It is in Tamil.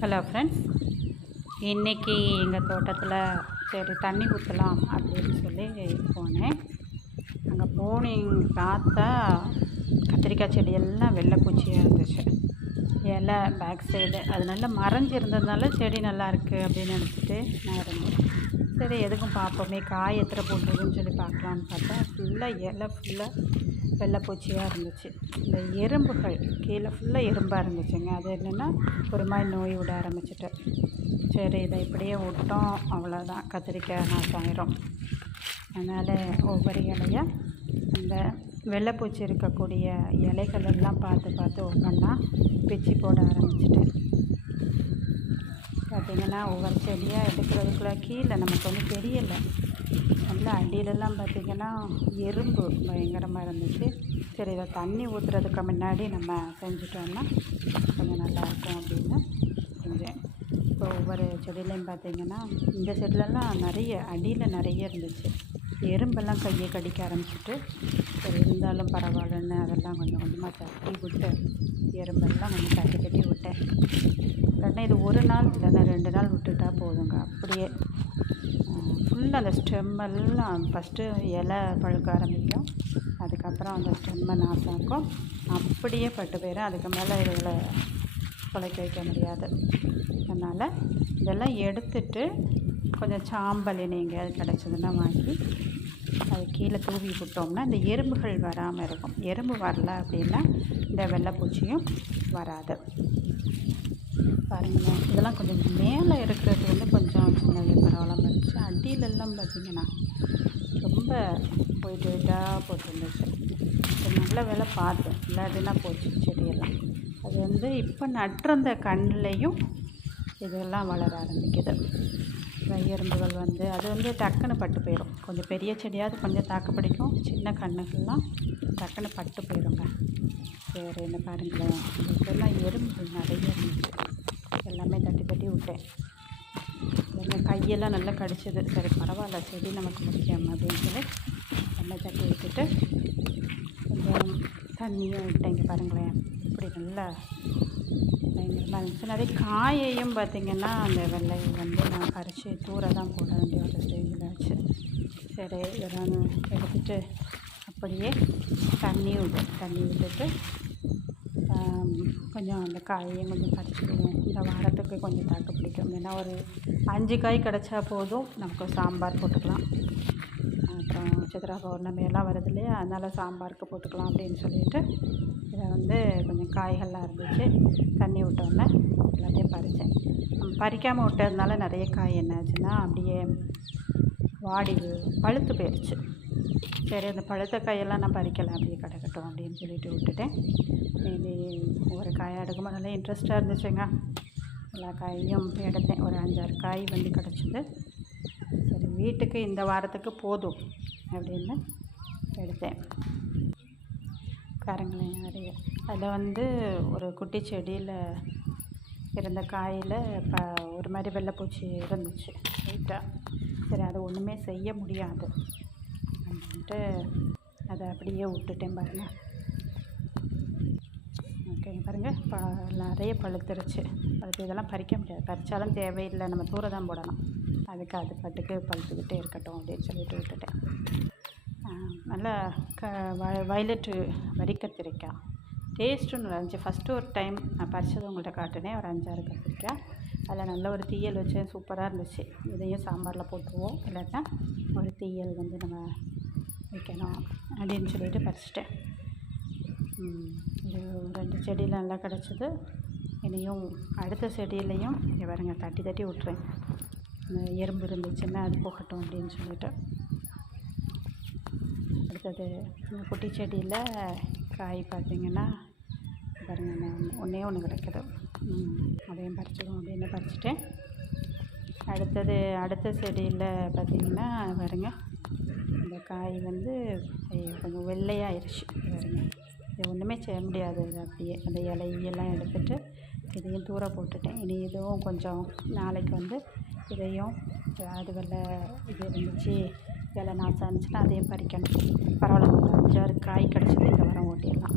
ஹலோ ஃப்ரெண்ட்ஸ் இன்றைக்கி எங்கள் தோட்டத்தில் சரி தண்ணி ஊற்றலாம் அப்படின்னு சொல்லி போனேன். அங்கே போனி பார்த்தா கத்திரிக்காய் செடி எல்லாம் வெள்ளை பூச்சியாக இருந்துச்சு. இலை பேக் சைடு அது நல்லா மறைஞ்சிருந்ததுனால செடி நல்லா இருக்குது அப்படின்னு நினச்சிட்டு நான் இருந்தேன். சரி எதுக்கும் பார்ப்போமே காய் எத்தனை போட்டுருதுன்னு சொல்லி பார்க்கலான்னு பார்த்தா ஃபுல்லாக இலை ஃபுல்லாக வெள்ளைப்பூச்சியாக இருந்துச்சு. இந்த எறும்புகள் கீழே ஃபுல்லாக எறும்பாக இருந்துச்சுங்க. அது என்னென்னா ஒரு மாதிரி நோய் விட ஆரம்பிச்சிட்டு. சரி இதை இப்படியே விட்டோம். அவ்வளோதான் கத்திரிக்காய் நாசாயிரும். அதனால் ஒவ்வொரு இலையாக இந்த வெள்ளைப்பூச்சி இருக்கக்கூடிய இலைகள் எல்லாம் பார்த்து பார்த்து ஒவ்வொன்றா பிச்சு போட ஆரம்பிச்சிட்டேன் பார்த்திங்கன்னா ஒவ்வொரு செடியாக எடுக்கிறதுக்குள்ள கீழே நமக்கு ஒன்றும் தெரியலை. நல்லா அடியிலலாம் பார்த்திங்கன்னா எறும்பு பயங்கரமாக இருந்துச்சு. சரி இதை தண்ணி ஊற்றுறதுக்கு முன்னாடி நம்ம செஞ்சுட்டோம்னா கொஞ்சம் நல்லாயிருக்கும் அப்படின்னு செஞ்சேன். இப்போ ஒவ்வொரு செடியிலையும் பார்த்திங்கன்னா இந்த செடிலலாம் நிறைய அடியில் நிறைய இருந்துச்சு. எறும்பெல்லாம் கையை கடிக்க ஆரம்பிச்சிட்டு சரி இருந்தாலும் பரவாயில்லன்னு அதெல்லாம் கொஞ்சம் கொஞ்சமாக தட்டி விட்டு எறும்பெல்லாம் கொஞ்சம் தட்டி தட்டி விட்டேன். இல்லைன்னா இது ஒரு நாள் இல்லைன்னா ரெண்டு நாள் விட்டுட்டா போதுங்க அப்படியே. ஃபுல்லாக அந்த ஸ்டெம்மெல்லாம் ஃபஸ்ட்டு இலை பழுக்க ஆரம்பிக்கும். அதுக்கப்புறம் அந்த ஸ்டெம்மை நாசாக்கும். அப்படியே பட்டு போயிடும் அதுக்கு மேலே இதில் குலைக்க வைக்க முடியாது. அதனால் இதெல்லாம் எடுத்துட்டு கொஞ்சம் சாம்பல் நீங்கள் கிடச்சிதுன்னா வாங்கி அது கீழே தூவி விட்டோம்னா இந்த எறும்புகள் வராமல் இருக்கும். எறும்பு வரல அப்படின்னா இந்த வெள்ளைப்பூச்சியும் வராது. பாருங்களேன் இதெல்லாம் கொஞ்சம் மேலே இருக்கிறது வந்து கொஞ்சம் சின்னது பரவாயில்லாமல் இருந்துச்சு. அடியிலெல்லாம் பார்த்திங்கன்னா ரொம்ப போயிட்டு போயிட்டாக போட்டுருந்துச்சு நல்ல வேலை பார்த்தேன். இல்லாட்டினா போச்சு? செடியெல்லாம் அது வந்து இப்போ நட்டுறந்த கண்ணிலையும் இதெல்லாம் வளர ஆரம்பிக்குது. எறும்புகள் வந்து அது வந்து டக்குன்னு பட்டு போயிடும் கொஞ்சம் பெரிய செடியாவது கொஞ்சம் தாக்கு பிடிக்கும். சின்ன கண்ணுகள்லாம் டக்குன்னு பட்டு போயிடுங்க வேறு என்ன பாருங்களேன். இதெல்லாம் எறும்புகள் நிறைய இருந்துச்சு. எல்லாமே தட்டி தட்டி விட்டேன். எங்கள் கையெல்லாம் நல்லா கடிச்சது. சரி பரவாயில்ல. செடி நமக்கு முக்கியம் அப்படின்னு சொல்லி நல்லா தட்டி விட்டுட்டு கொஞ்சம் தண்ணியும் விட்டேன். இங்கே பாருங்களேன். இப்படி நல்லா பயங்கரமாக இருந்துச்சு. நிறைய காயையும் பார்த்திங்கன்னா அந்த வெள்ளை வந்து நான் கரைச்சி தூர தான் போட வேண்டிய ஒரு ஸ்டேஜில் ஆச்சு. சரி இதெல்லாம் எடுத்துகிட்டு அப்படியே தண்ணி விட்டு தண்ணி விட்டுட்டு கொஞ்சம் அந்த காயையும் கொஞ்சம் பறிச்சுடுவோம் இந்த வாரத்துக்கு கொஞ்சம் தாக்கு பிடிக்கும். ஏன்னா ஒரு அஞ்சு காய் கிடச்சா போதும். நமக்கு சாம்பார் போட்டுக்கலாம். அப்புறம் சித்ரா பௌர்ணமி எல்லாம் வருது இல்லையா? அதனால் சாம்பாருக்கு போட்டுக்கலாம் அப்படின்னு சொல்லிட்டு இதை வந்து கொஞ்சம் காய்கள்லாம் இருந்துச்சு. தண்ணி விட்டோன்னே எல்லாத்தையும் பறித்தேன். பறிக்காமல் விட்டதுனால நிறைய காய் என்னாச்சுன்னா அப்படியே வாடி பழுத்து போயிடுச்சு சரி அந்த பழுத்த காயெல்லாம் நான் பறிக்கலாம் அப்படியே கிடக்கட்டும் அப்படின்னு சொல்லிட்டு விட்டுட்டேன். இது ஒரு காயாக எடுக்கும்போது நல்லா இன்ட்ரெஸ்ட்டாக இருந்துச்சுங்க. எல்லா காயையும் எடுத்தேன். ஒரு அஞ்சாறு காய் வந்து கிடச்சிது. சரி வீட்டுக்கு இந்த வாரத்துக்கு போதும் அப்படின்னு எடுத்தேன். பாருங்களேன் நிறைய. அதில் வந்து ஒரு குட்டி செடியில் இருந்த காயில் ப ஒரு மாதிரி வெள்ளைப்பூச்சி இருந்துச்சு. லைட்டாக சரி அது ஒன்றுமே செய்ய முடியாது. அப்படின்ட்டு அதை அப்படியே விட்டுட்டேன் பாருங்கள் ஓகேங்க பாருங்கள் ப நிறைய பழுத்துருச்சு. பழுத்து இதெல்லாம் பறிக்க முடியாது. பறித்தாலும் தேவையில்லை. நம்ம தூர தான் போடணும். அதுக்கு அது பாட்டுக்கு பழுத்துக்கிட்டே இருக்கட்டும் அப்படின்னு சொல்லிட்டு விட்டுட்டேன். நல்லா க வயலட்டு வரி கத்திரிக்காய் டேஸ்ட்டும் நல்லா இருந்துச்சு. ஃபஸ்ட்டு ஒரு டைம் நான் பறித்தது உங்கள்கிட்ட காட்டினேன். ஒரு அஞ்சாறு கத்திரிக்காய். அதில் நல்ல ஒரு தீயல் வச்சு சூப்பராக இருந்துச்சு. இதையும் சாம்பாரில் போட்டுருவோம். இல்லாட்டா ஒரு தீயல் வந்து நம்ம வைக்கணும் அப்படின்னு சொல்லிட்டு பறிச்சிட்டேன். இது ரெண்டு செடியில் நல்லா கிடச்சிது. இனியும் அடுத்த செடியிலையும் பாருங்க தட்டி தட்டி விட்டுறேன். எறும்பு இருந்துச்சுன்னா அது போகட்டும் அப்படின்னு சொல்லிட்டு. அடுத்தது இந்த குட்டி செடியில் காய் பார்த்திங்கன்னா பாருங்க ஒன்றே ஒன்று கிடைக்குது. அதையும் பறிச்சிடும் அப்படின்னு பறிச்சிட்டேன். அடுத்தது அடுத்த செடியில் பார்த்திங்கன்னா பாருங்க இந்த காய் வந்து கொஞ்சம் வெள்ளையாகிருச்சு பாருங்க. இது ஒன்றுமே செய்ய முடியாது. அப்படியே அந்த இலையெல்லாம் எடுத்துகிட்டு இதையும் தூர போட்டுட்டேன். இனி இதுவும் கொஞ்சம் நாளைக்கு வந்து இதையும் அது வெள்ளை இது இருந்துச்சு இலை நாசம் இருந்துச்சுன்னா அதையும் பறிக்கணும். பரவாயில்ல. ஒரு அஞ்சாறு காய் கிடச்சிது இந்த வாரம் ஓட்டிடலாம்.